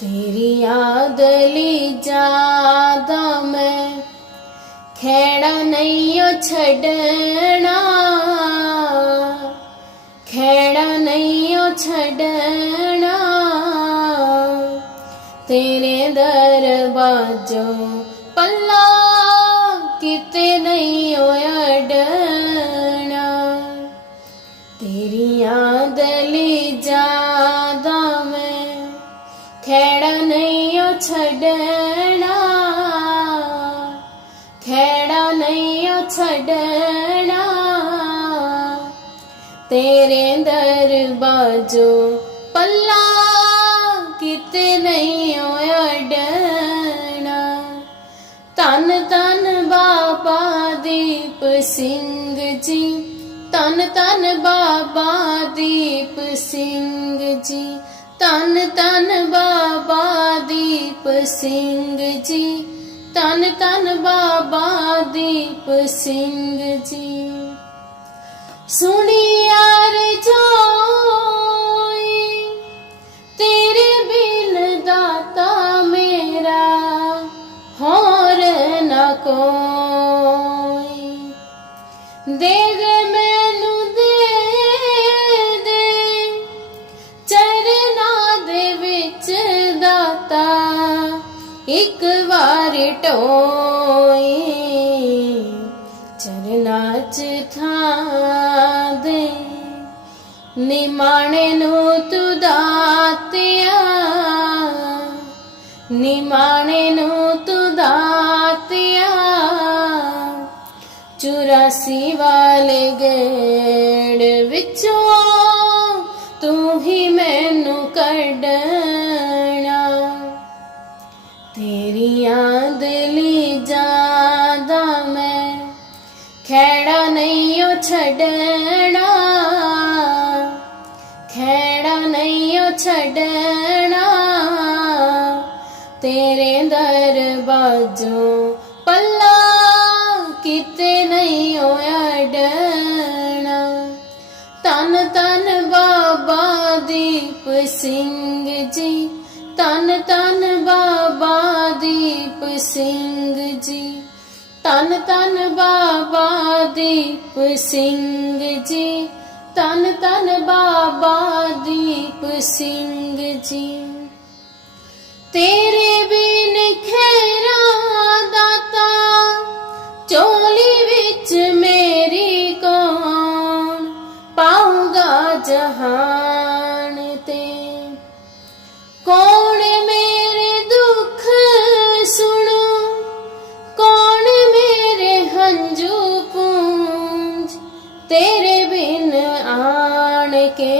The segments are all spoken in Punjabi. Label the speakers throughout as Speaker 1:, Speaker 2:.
Speaker 1: ਤੇਰੀ ਯਾਦ ਲਈ ਜਾਦਾ ਮੈਂ ਖੇੜਾ ਨਹੀਂ ਓ ਛੱਡਣਾ ਖੇੜਾ ਨਹੀਂ ਓ ਛੱਡਣਾ। ਤੇਰੇ ਦਰਵਾਜ਼ੋਂ ਪੱਲਾ ਕਿਤੇ ਨਹੀਂ ਓ ਅਡਣਾ ਤੇਰੀ ਛੱਡਣਾ। ਤੇਰੇ ਦਰਬਾਜੋ ਪੱਲਾ ਕਿਤੇ ਨਹੀਂ ਓ ਅਡਣਾ ਤਨ ਤਨ ਬਾਬਾ ਦੀਪ ਸਿੰਘ ਜੀ। ਤਨ ਤਨ ਬਾਬਾ ਦੀਪ ਸਿੰਘ ਜੀ। ਤਨ ਤਨ ਬਾਬਾ ਦੀਪ ਸਿੰਘ ਜੀ। ਤਨ ਤਨ ਬਾਬਾ ਸਿੰਘ ਜੀ। ਸੁਣੀ ਯਾਰ ਜੋਈ, ਤੇਰੇ ਬਿਨ ਦਾਤਾ ਮੇਰਾ ਹੋਰ ਨਾ ਕੋਈ। ਦੇ ਦੇ ਮੈਨੂੰ ਦੇ ਦੇ, ਚਰਨਾਂ ਦੇ ਵਿੱਚ ਦਾਤਾ ਇੱਕ ਵਾਰ ਟੋਈ ਚਰਨਾਂ ਥਾਂ ਦੇ ਨਿਮਾਣੇ ਨੂੰ ਤੂੰ ਦਾਤਿਆ। ਨਿਮਾਣੇ ਨੂੰ ਤੂੰ ਦਾਤਿਆ। ਚੁਰਾਸੀ ਵਾਲੇ ਗੇੜ ਵਿੱਚੋਂ ਤੂੰ ਹੀ ਮੈਨੂੰ ਕੱਢਣਾ। ਤੇਰੀ ਯਾਦ ਲਈ ਜਾਦਾ ਖੇੜਾ ਨਹੀਂ ਛੱਡਣਾ। ਖੇੜਾ ਨਹੀਂ ਓ ਛੱਡਣਾ। ਤੇਰੇ ਦਰਬਾਜੋਂ ਪੱਲਾ ਕਿਤੇ ਨਹੀਂ ਓ ਅਡਣਾ ਤਨ ਤਨ ਬਾਬਾ ਦੀਪ ਸਿੰਘ ਜੀ। ਤਨ ਤਨ ਬਾਬਾ ਦੀਪ ਸਿੰਘ ਜੀ। ਤਨ ਤਨ ਬਾਬਾ ਦੀਪ ਸਿੰਘ ਜੀ। ਤਨ ਤਨ ਬਾਬਾ ਦੀਪ ਸਿੰਘ ਜੀ। ਤੇਰੇ ਬਿਨ ਖੈਰਾ ਦਾਤਾ ਚੋਲੀ ਵਿੱਚ ਮੇਰੀ ਕੌਣ ਪਾਉਂਗਾ ਜਹਾਨ ਤੇ? ਕੌਣ ਕੇ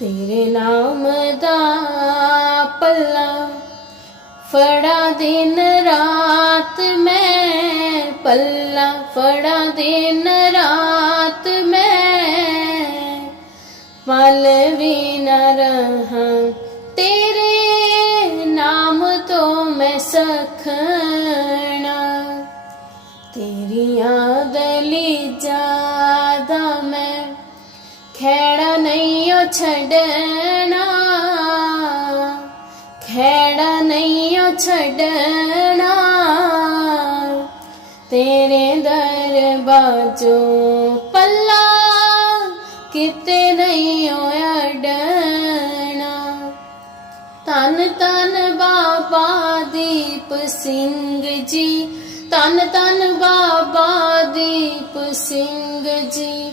Speaker 1: ਤੇਰੇ ਨਾਮ ਦਾ ਪੱਲਾ ਫੜਾ ਦਿਨ ਰਾਤ ਮੈਂ ਪੱਲਾ, ਫੜਾ ਦਿਨ ਰਾਤ ਮੈਂ ਪਲ ਵੀ ਨ ਰਹਾ। ਤੇਰੇ ਨਾਮ ਤੋਂ ਮੈਂ ਸਖਣਾ ਖੇੜਾ ਨਹੀਂ ਓ ਛੱਡਣਾ। ਖੇੜਾ ਨਹੀਂ ਓ ਛੱਡਣਾ। ਤੇਰੇ ਦਰਬਾਜੋਂ ਪੱਲਾ ਕਿਤੇ ਨਹੀਂ ਓ ਅਡਣਾ ਤਨ ਤਨ ਬਾਬਾ ਦੀਪ ਸਿੰਘ ਜੀ। ਤਨ ਤਨ ਬਾਬਾ ਦੀਪ ਸਿੰਘ ਜੀ।